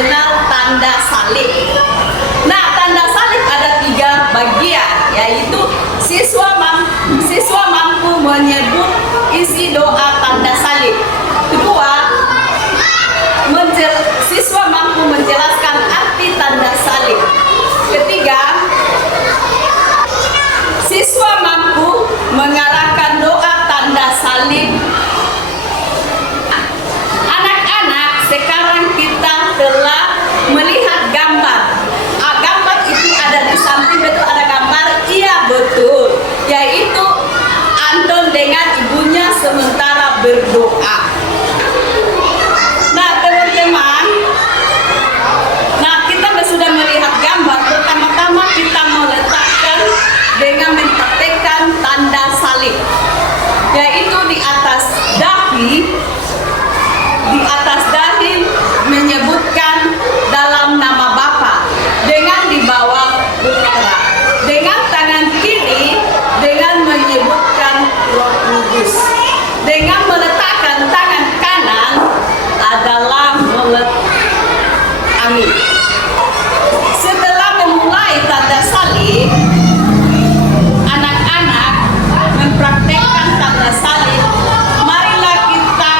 mengenal tanda salib. Nah, tanda salib ada 3 bagian, yaitu siswa mampu menyebut isi doa tanda salib. Kedua, siswa mampu menjelaskan arti tanda salib. Ketiga, siswa mampu mengarahkan doa tanda salib. Anak-anak, sekarang kita telah melihat gambar. Gambar itu ada di samping, betul ada gambar? Iya, betul. Yaitu Anton dengan ibunya sementara berdoa. Nah, teman-teman, kita sudah melihat gambar. Pertama-tama kita meletakkan dengan mempraktekkan tanda salib, yaitu di atas dahi menyebutkan dalam nama Bapa, dengan di bawah Putra, dengan tangan kiri dengan menyebutkan Roh Kudus, dengan meletakkan tangan kanan adalah amin. Setelah memulai tanda salib, anak-anak mempraktekkan tanda salib. Marilah kita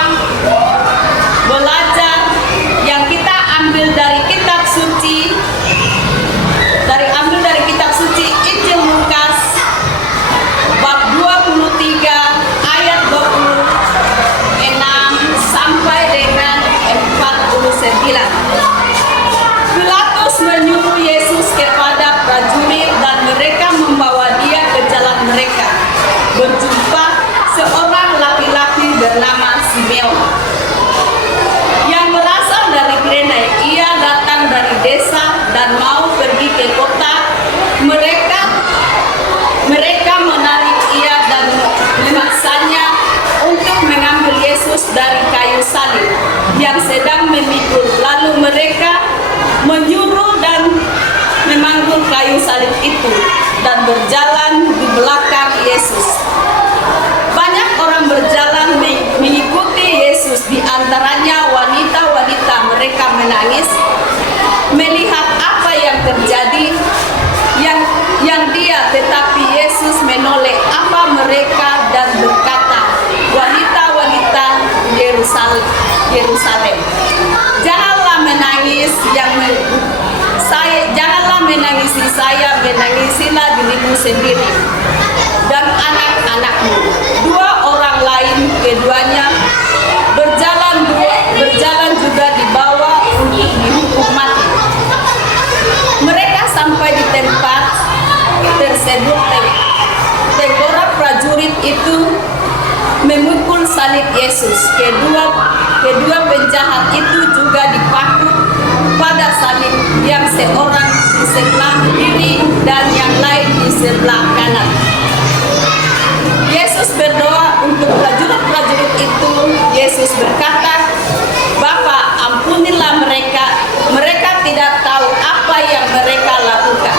belajar yang kita ambil dari kitab suci, Injil Lukas bab 23 ayat 26 sampai dengan 49. Pilatus menyuruh Yesus kepada prajurit dan mereka membawa dia ke jalan mereka. Berjumpa seorang laki-laki bernama Simeon yang berasal dari Kirene. Ia datang dari desa dan mau pergi ke kota. Mereka menarik ia dan memaksanya untuk mengambil Yesus dari kayu salib yang sedang memikul. Lalu mereka menyuruh dan memanggul kayu salib itu dan berjalan di belakang Yesus. Banyak orang berjalan mengikuti Yesus, di antaranya wanita-wanita. Mereka menangis melihat apa yang terjadi yang dia, tetapi Yesus menoleh apa mereka dan berkata, "Wanita-wanita Yerusalem, janganlah menangisi saya, menangisilah dirimu sendiri dan anak-anakmu." 2 orang lain keduanya berjalan juga dibawa untuk dihukum mati. Mereka sampai di tempat tersebut, tengkorak prajurit itu memukul salib Yesus. Kedua penjahat itu juga dipaku pada salib, yang seorang di sebelah kiri dan yang lain di sebelah kanan. Yesus berdoa untuk prajurit-prajurit itu. Yesus berkata, "Bapa, ampunilah mereka tidak tahu apa yang mereka lakukan."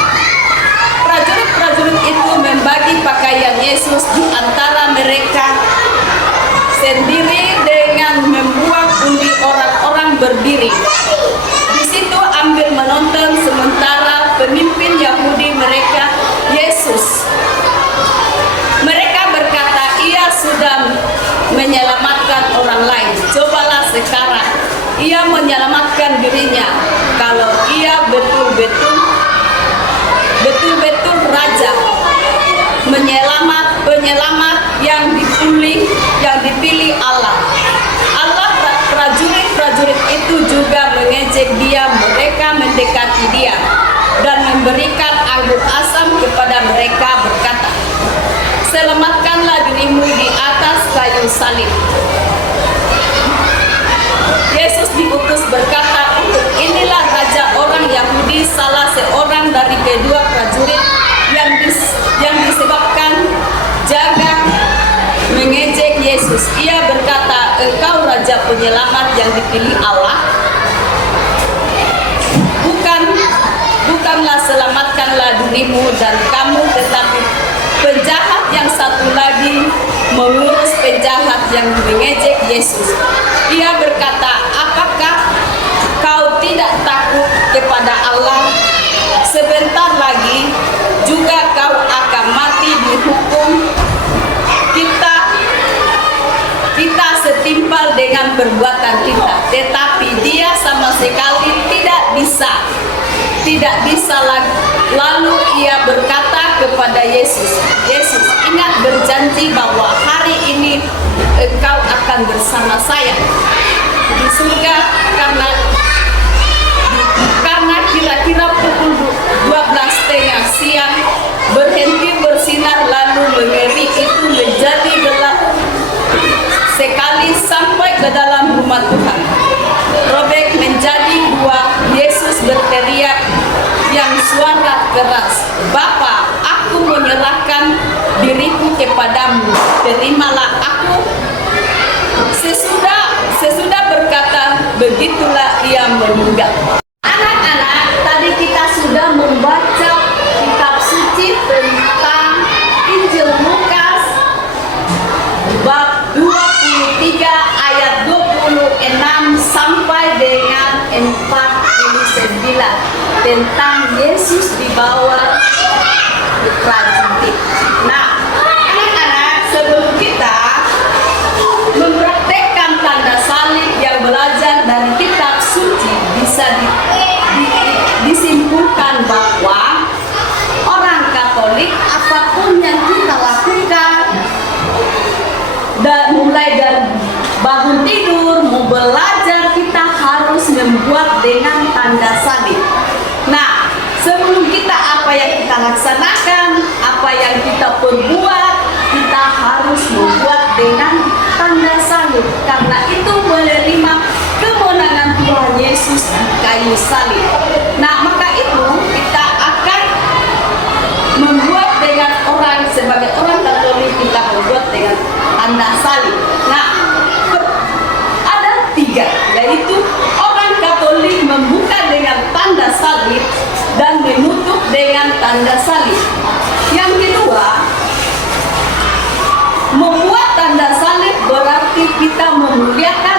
Prajurit-prajurit itu membagi pakaian Yesus di antara mereka sendiri dengan membuang pundi orang-orang berdiri. Di situ ambil menonton sementara pemimpin Yahudi mereka Yesus. Mereka berkata, "Ia sudah menyelamatkan orang lain. Cobalah sekarang ia menyelamatkan dirinya kalau ia betul-betul raja, penyelamat yang dipilih Allah." Prajurit itu juga mengejek dia. Mereka mendekati dia dan memberikan anggur asam kepada mereka, berkata, "Selamatkanlah dirimu di atas kayu salib." Yesus diutus berkata, "Inilah raja orang Yahudi." Salah seorang dari kedua prajurit yang disebabkan jaga mengejek Yesus. Ia berkata, "Engkau raja penyelamat yang dipilih Allah? Bukanlah selamatkanlah dirimu dan kamu, tetapi penjahat yang satu lagi mengurus penjahat yang mengejek Yesus." Ia berkata, "Apakah kau tidak takut kepada Allah, sebentar lagi juga kau akan mati dihukum. Kita setimpal dengan perbuatan kita, tetapi dia sama sekali tidak bisa lagi. Lalu ia berkata kepada Yesus, Yesus, ingat berjanji bahwa hari ini engkau akan bersama saya di surga, karena kira-kira pukul 12:30 siang berhenti bersinar, lalu mengeri itu menjadi gelap sekali sampai ke dalam rumah Tuhan. Robek menjadi dua. Yesus berteriak yang suara keras, Bapa, aku menyerahkan diriku kepadamu, terimalah aku. Sesudah berkata, begitulah ia meninggal. Anak-anak, tadi kita sudah membaca kitab suci tentang Injil Lukas bab 23 ayat 26 sampai dengan 49 tentang Yesus dibawa prajurit. Nah, anak-anak, sebelum kita mempraktekkan tanda salib yang belajar dari kitab suci, bisa disimpulkan bahwa orang Katolik apapun yang kita lakukan, mulai dari bangun tidur, mau belajar, kita harus membuat dengan tanda salib. Nah, sebelum kita apa yang kita laksanakan, apa yang kita perbuat, kita harus membuat dengan tanda salib, karena itu menerima kemenangan Tuhan Yesus di kayu salib. Nah, maka itu kita akan membuat dengan orang, sebagai orang Katolik kita membuat dengan tanda salib. Nah, ada 3, yaitu orang Katolik membuka dengan tanda salib dan menutup dengan tanda salib. Yang kedua, membuat tanda salib berarti kita memuliakan